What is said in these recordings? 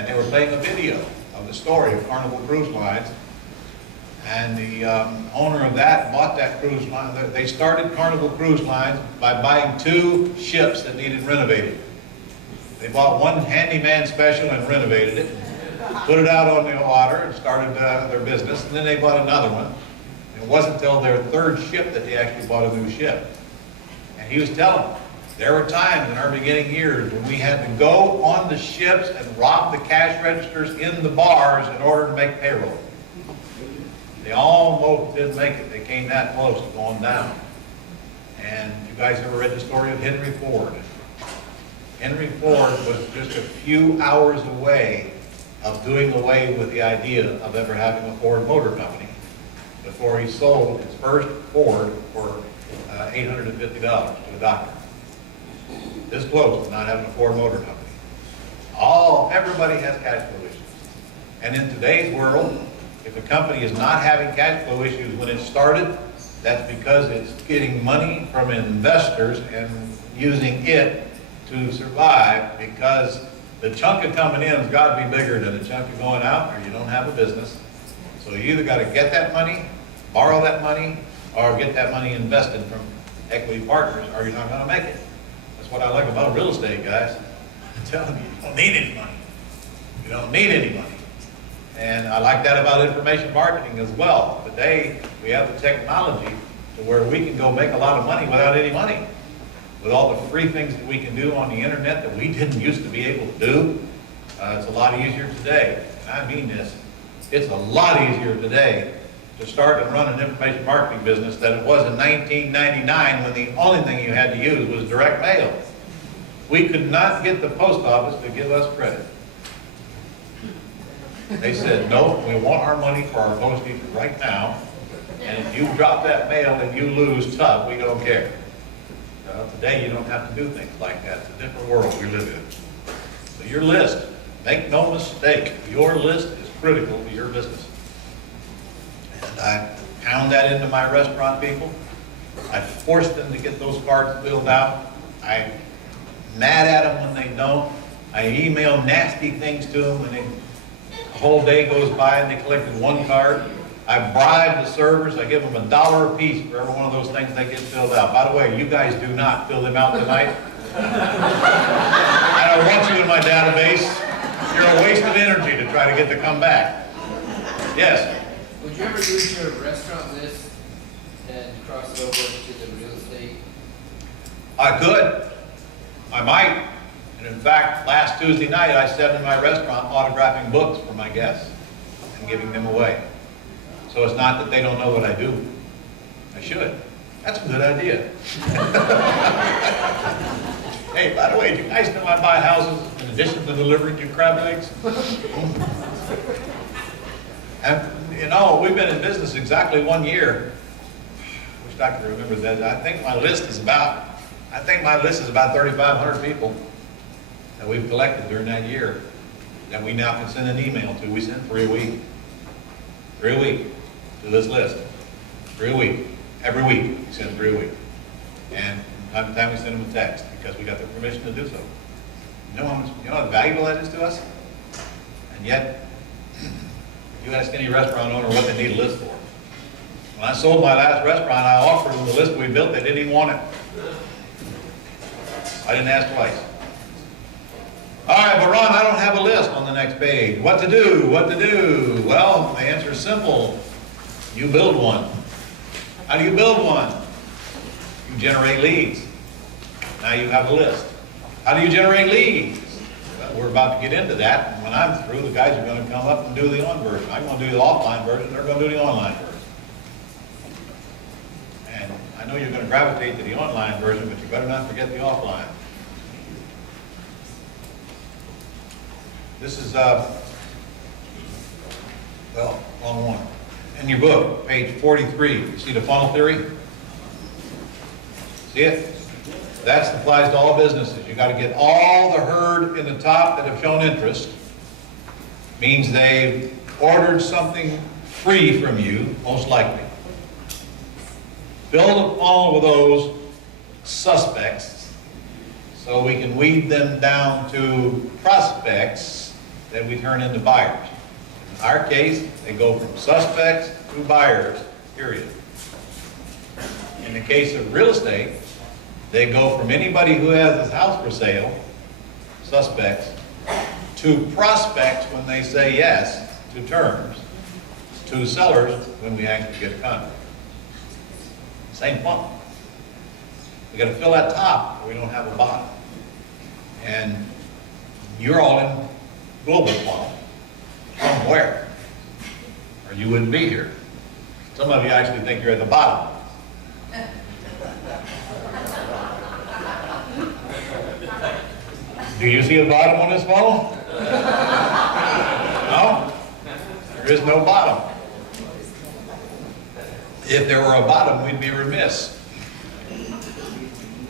and they were playing a video of the story of Carnival Cruise Lines. And the owner of that bought that cruise line. They started Carnival Cruise Lines by buying 2 ships that needed renovated. They bought one handyman special and renovated it, put it out on the water and started their business, and then they bought another one. It wasn't until their 3rd ship that they actually bought a new ship. And he was telling them, there were times in our beginning years when we had to go on the ships and rob the cash registers in the bars in order to make payroll. They almost didn't make it. They came that close to going down. And you guys ever read the story of Henry Ford? Henry Ford was just a few hours away of doing away with the idea of ever having a Ford Motor Company before he sold his first Ford for $850 to a doctor. This close to not having a Ford Motor Company. Everybody has cash flow issues. And in today's world, if a company is not having cash flow issues when it started, that's because it's getting money from investors and using it to survive, because the chunk of coming in has got to be bigger than the chunk of going out, or you don't have a business. So you either got to get that money, borrow that money, or get that money invested from equity partners, or you're not going to make it. That's what I like about real estate, guys. I'm telling you, you don't need any money. You don't need any money. And I like that about information marketing as well. Today, we have the technology to where we can go make a lot of money without any money. With all the free things that we can do on the internet that we didn't used to be able to do, it's a lot easier today. And I mean this, it's a lot easier today to start and run an information marketing business than it was in 1999 when the only thing you had to use was direct mail. We could not get the post office to give us credit. They said, no, we want our money for our postage right now, and if you drop that mail and you lose tough, we don't care. Today you don't have to do things like that. It's a different world we live in. So your list, make no mistake, your list is critical to your business. And I pound that into my restaurant people. I force them to get those cards filled out. I'm mad at them when they don't. I email nasty things to them when the whole day goes by and they collected one card. I bribe the servers. I give them $1 a piece for every one of those things they get filled out. By the way, you guys do not fill them out tonight. I don't want you in my database. You're a waste of energy to try to get to come back. Yes? Would you ever use your restaurant list and cross it over to the real estate? I could. I might. And in fact, last Tuesday night, I sat in my restaurant autographing books for my guests and giving them away. So it's not that they don't know what I do. I should. That's a good idea. Hey, by the way, do you guys know I buy houses in addition to delivering you crab legs? And, you know, we've been in business exactly 1 year. Wish I could remember that. I think my list is about 3,500 people that we've collected during that year that we now can send an email to. We send 3 a week. 3 a week to this list. 3 a week. Every week we send 3 a week. And from time to time we send them a text because we got their permission to do so. You know how valuable that is to us? And yet, you ask any restaurant owner what they need a list for. When I sold my last restaurant, I offered them the list we built. They didn't even want it. I didn't ask twice. All right, but Ron, I don't have a list on the next page. What to do? What to do? Well, the answer is simple. You build one. How do you build one? You generate leads. Now you have a list. How do you generate leads? Well, we're about to get into that. And when I'm through, the guys are going to come up and do the on version. I'm going to do the offline version. They're going to do the online version. And I know you're going to gravitate to the online version, but you better not forget the offline. This is, well, wrong one. In your book, page 43, you see the funnel theory? See it? That applies to all businesses. You got to get all the herd in the top that have shown interest. Means they've ordered something free from you, most likely. Build a funnel with those suspects so we can weed them down to prospects that we turn into buyers. In our case, they go from suspects to buyers, period. In the case of real estate, they go from anybody who has his house for sale, suspects, to prospects when they say yes to terms, to sellers when we actually get a contract. Same funnel. We got to fill that top, or we don't have a bottom. And you're all in global funnel somewhere, or you wouldn't be here. Some of you actually think you're at the bottom. Do you see a bottom on this funnel? No? There is no bottom. If there were a bottom, we'd be remiss.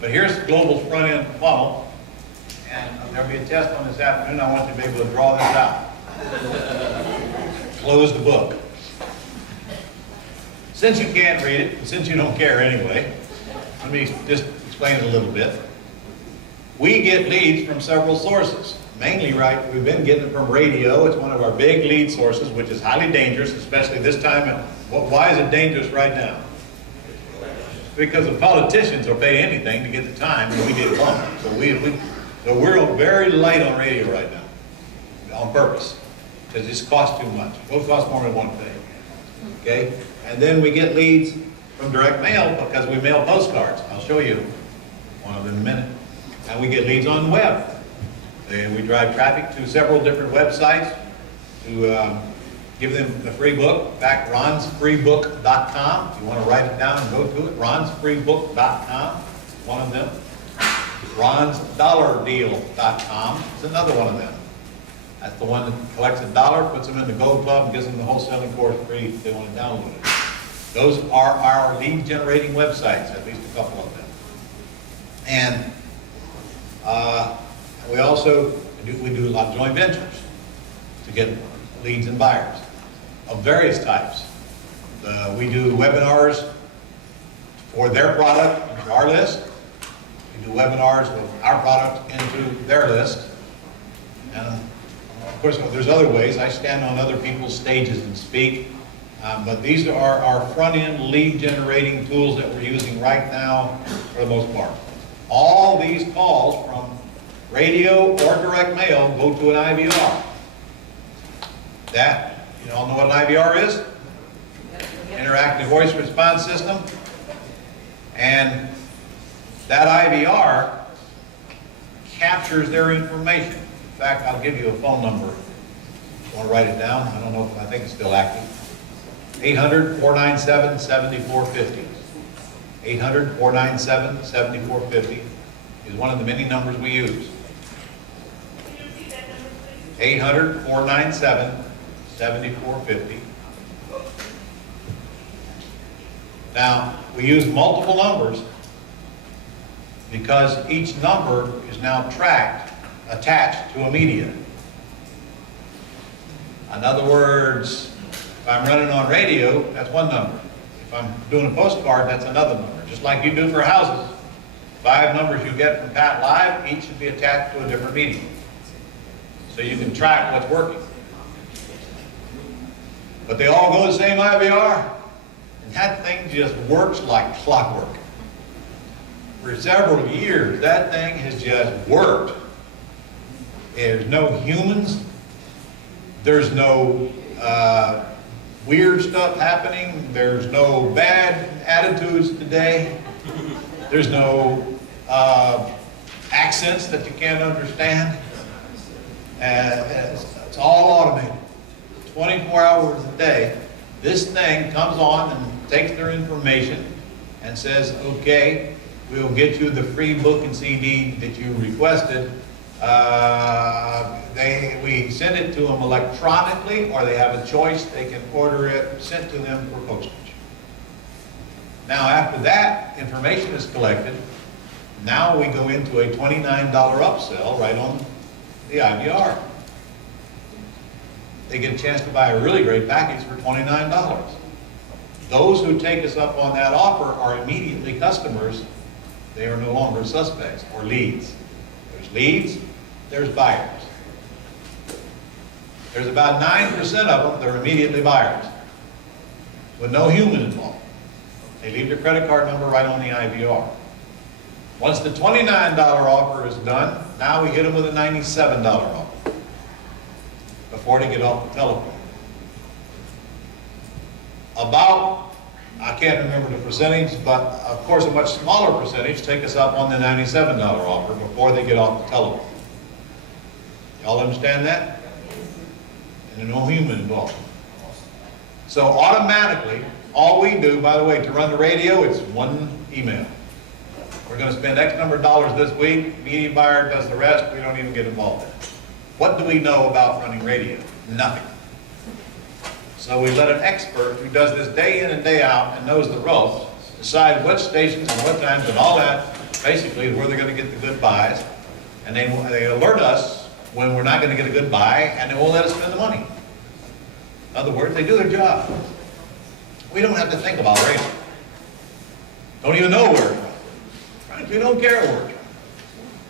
But here's Global's front-end funnel, and there'll be a test on this afternoon. I want you to be able to draw this out. Close the book. Since you can't read it, and since you don't care anyway, let me just explain it a little bit. We get leads from several sources. Mainly, right, we've been getting it from radio. It's one of our big lead sources, which is highly dangerous, especially this time. Why is it dangerous right now? Because the politicians will pay anything to get the time, and we get bumped. So we're very light on radio right now, on purpose, because this costs too much. Both cost more than one thing. Okay? And then we get leads from direct mail because we mail postcards. I'll show you one of them in a minute. And we get leads on the web. And we drive traffic to several different websites to give them the free book. In fact, ronsfreebook.com. If you want to write it down and go to it, ronsfreebook.com, one of them. ronsdollardeal.com is another one of them. That's the one that collects $1, puts them in the Gold Club, and gives them the wholesaling course free if they want to download it. Those are our lead generating websites, at least a couple of them. And we also do a lot of joint ventures to get leads and buyers of various types. We do webinars for their product into our list. We do webinars with our product into their list. And of course, there's other ways. I stand on other people's stages and speak. But these are our front-end lead generating tools that we're using right now for the most part. All these calls from radio or direct mail go to an IVR. That, you all know what an IVR is? Interactive Voice Response System. And that IVR captures their information. In fact, I'll give you a phone number. You want to write it down? I don't know if I think it's still active. 800-497-7450. 800-497-7450 is one of the many numbers we use. 800-497-7450. Now, we use multiple numbers because each number is now attached to a media. In other words, if I'm running on radio, that's one number. If I'm doing a postcard, that's another number. Just like you do for houses. 5 numbers you get from Pat Live, each should be attached to a different medium. So you can track what's working. But they all go the same IVR. And that thing just works like clockwork. For several years, that thing has just worked. There's no humans. There's no weird stuff happening. There's no bad attitudes today. There's no accents that you can't understand. It's all automated. 24 hours a day, this thing comes on and takes their information and says, okay, we'll get you the free book and CD that you requested. We send it to them electronically, or they have a choice. They can order it sent to them for postage. Now, after that information is collected, now we go into a $29 upsell right on the IVR. They get a chance to buy a really great package for $29. Those who take us up on that offer are immediately customers. They are no longer suspects or leads. There's leads, there's buyers. There's about 9% of them that are immediately buyers, with no human involved. They leave their credit card number right on the IVR. Once the $29 offer is done, now we hit them with a $97 offer before they get off the telephone. About, I can't remember the percentage, but of course a much smaller percentage take us up on the $97 offer before they get off the telephone. Y'all understand that? And there's no human involved. So automatically, all we do, by the way, to run the radio, it's one email. We're going to spend X number of dollars this week. Media buyer does the rest. We don't even get involved in it. What do we know about running radio? Nothing. So we let an expert who does this day in and day out and knows the ropes decide what stations and what times and all that, basically, is where they're going to get the good buys. And they alert us when we're not going to get a good buy, and they won't let us spend the money. In other words, they do their job. We don't have to think about radio. Don't even know where it's from. We don't care where it's from.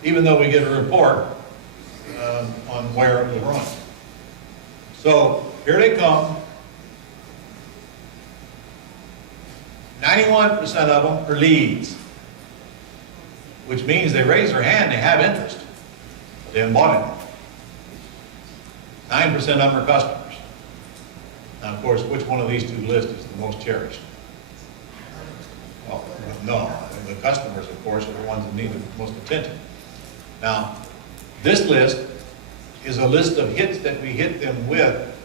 Even though we get a report on where it was run. So here they come. 91% of them are leads, which means they raise their hand, they have interest. They haven't bought it. 9% of them are customers. Now, of course, which one of these two lists is the most cherished? Well, no, the customers, of course, are the ones that need the most attention. Now, this list is a list of hits that we hit them with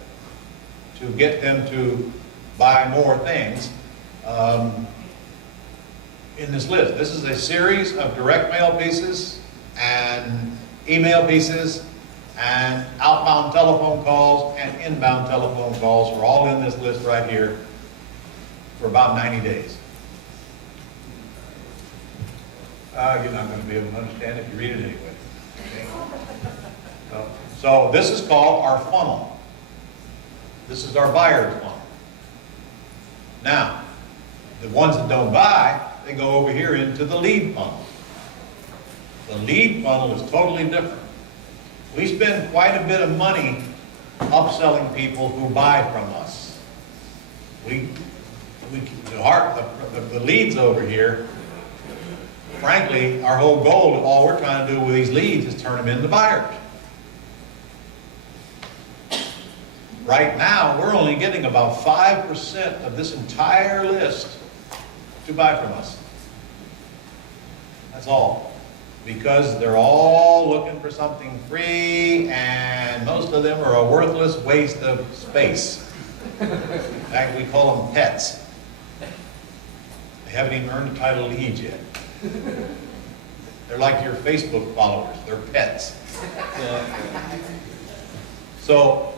to get them to buy more things in this list. This is a series of direct mail pieces and email pieces and outbound telephone calls and inbound telephone calls are all in this list right here for about 90 days. You're not going to be able to understand if you read it anyway. Okay? So this is called our funnel. This is our buyer's funnel. Now, the ones that don't buy, they go over here into the lead funnel. The lead funnel is totally different. We spend quite a bit of money upselling people who buy from us. The leads over here, frankly, our whole goal, all we're trying to do with these leads is turn them into buyers. Right now, we're only getting about 5% of this entire list to buy from us. That's all. Because they're all looking for something free, and most of them are a worthless waste of space. In fact, we call them pets. They haven't even earned the title leads yet. They're like your Facebook followers. They're pets. So,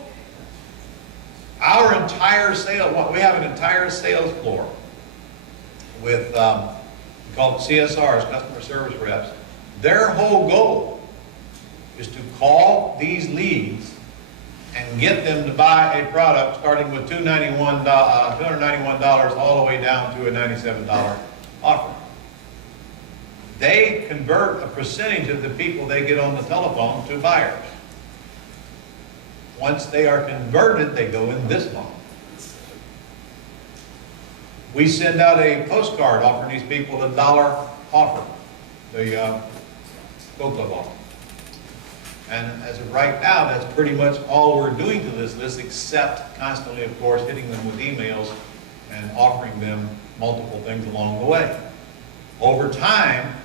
our entire we have an entire sales floor with, we call it CSRs, customer service reps. Their whole goal is to call these leads and get them to buy a product starting with $291 all the way down to a $97 offer. They convert a percentage of the people they get on the telephone to buyers. Once they are converted, they go in this funnel. We send out a postcard offering these people a $1 offer, the Go Club offer. And as of right now, that's pretty much all we're doing to this list, except constantly, of course, hitting them with emails and offering them multiple things along the way. Over time,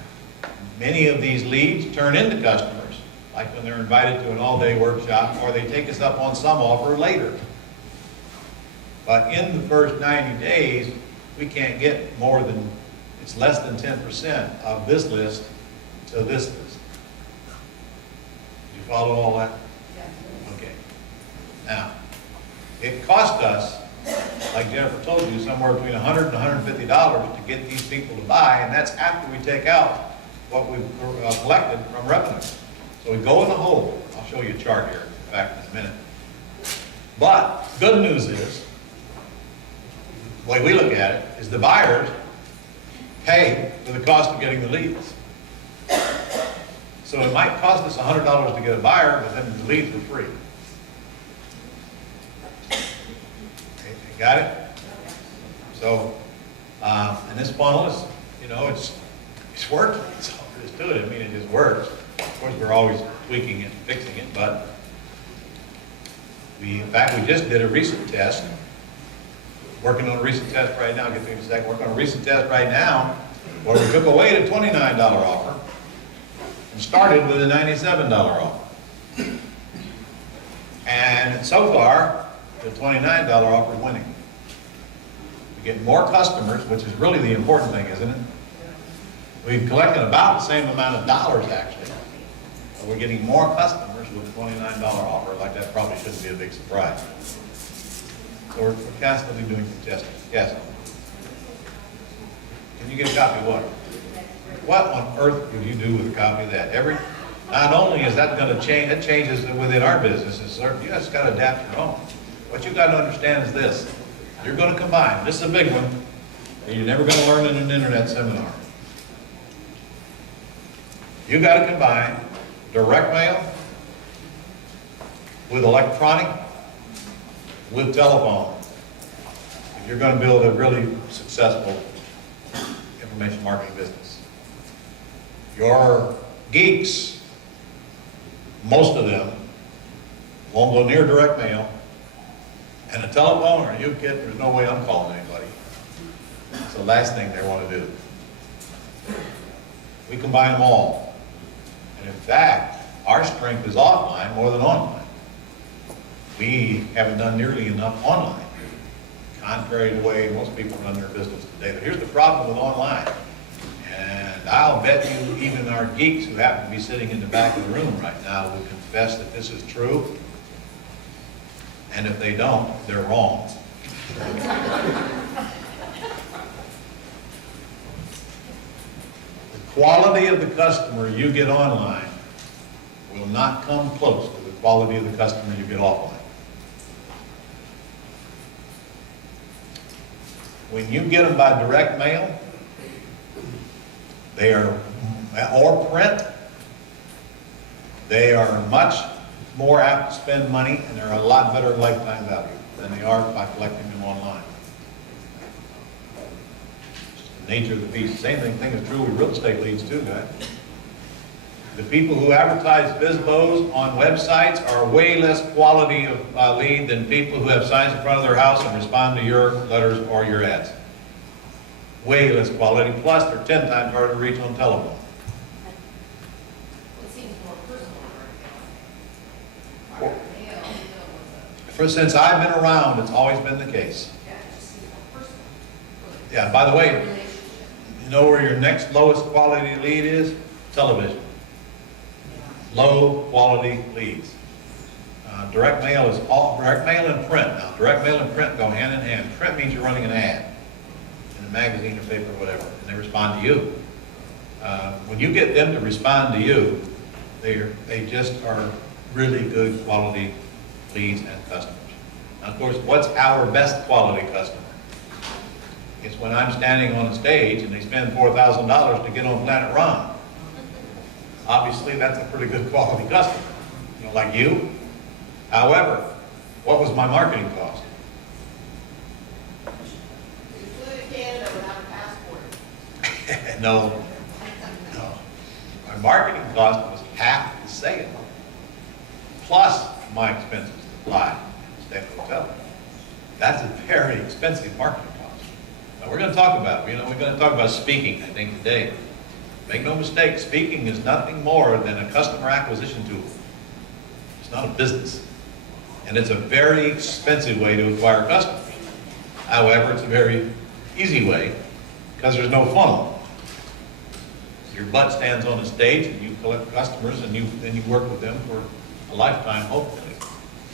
many of these leads turn into customers, like when they're invited to an all-day workshop, or they take us up on some offer later. But in the first 90 days, we can't get more than, it's less than 10% of this list to this list. You follow all that? Okay. Now, it cost us, like Jennifer told you, somewhere between $100 and $150 to get these people to buy, and that's after we take out what we've collected from revenue. So we go in the hole. I'll show you a chart here, in fact, in a minute. But good news is, the way we look at it, is the buyers pay for the cost of getting the leads. So it might cost us $100 to get a buyer, but then the leads are free. Got it? So, and this funnel is, you know, it's working. It's all there is to it. I mean, it just works. Of course, we're always tweaking it, fixing it, but in fact, we just did a recent test. Working on a recent test right now. Get me a second. Working on a recent test right now where we took away the $29 offer and started with a $97 offer. And so far, the $29 offer is winning. We get more customers, which is really the important thing, isn't it? We've collected about the same amount of dollars, actually. But we're getting more customers with a $29 offer. Like that probably shouldn't be a big surprise. So we're constantly doing some testing. Yes? Can you get a copy of what? What on earth would you do with a copy of that? Not only is that going to change, it changes within our business. You just got to adapt your own. What you got to understand is this. You're going to combine. This is a big one. And you're never going to learn in an internet seminar. You got to combine direct mail with electronic with telephone. If you're going to build a really successful information marketing business. Your geeks, most of them, won't go near direct mail, and a telephone, are you kidding? There's no way I'm calling anybody. It's the last thing they want to do. We combine them all. And in fact, our strength is offline more than online. We haven't done nearly enough online, contrary to the way most people run their business today. But here's the problem with online. And I'll bet you even our geeks who happen to be sitting in the back of the room right now will confess that this is true. And if they don't, they're wrong. The quality of the customer you get online will not come close to the quality of the customer you get offline. When you get them by direct mail, they are, or print, they are much more apt to spend money, and they're a lot better lifetime value than they are by collecting them online. Just the nature of the beast. Same thing is true with real estate leads too, guys. The people who advertise BizBos on websites are way less quality of lead than people who have signs in front of their house and respond to your letters or your ads. Way less quality, plus they're 10 times harder to reach on telephone. It seems more personal. Since I've been around, it's always been the case. Yeah, it just seems more personal. Yeah, by the way, Relationship. you know where your next lowest quality lead is? Television. Low quality leads. Direct mail is all, direct mail and print. Now, direct mail and print go hand in hand. Print means you're running an ad in a magazine or paper or whatever, and they respond to you. When you get them to respond to you, they just are really good quality leads and customers. Now, of course, what's our best quality customer? It's when I'm standing on a stage and they spend $4,000 to get on Planet Ron. Obviously, that's a pretty good quality customer, you know, like you. However, what was my marketing cost? You flew to Canada without a passport. No. My marketing cost was half the sale, plus my expenses to fly and stay at the hotel. That's a very expensive marketing cost. Now, we're going to talk about, we're going to talk about speaking, I think, today. Make no mistake, speaking is nothing more than a customer acquisition tool. It's not a business. And it's a very expensive way to acquire customers. However, it's a very easy way because there's no funnel. Your butt stands on a stage and you collect customers and you work with them for a lifetime, hopefully.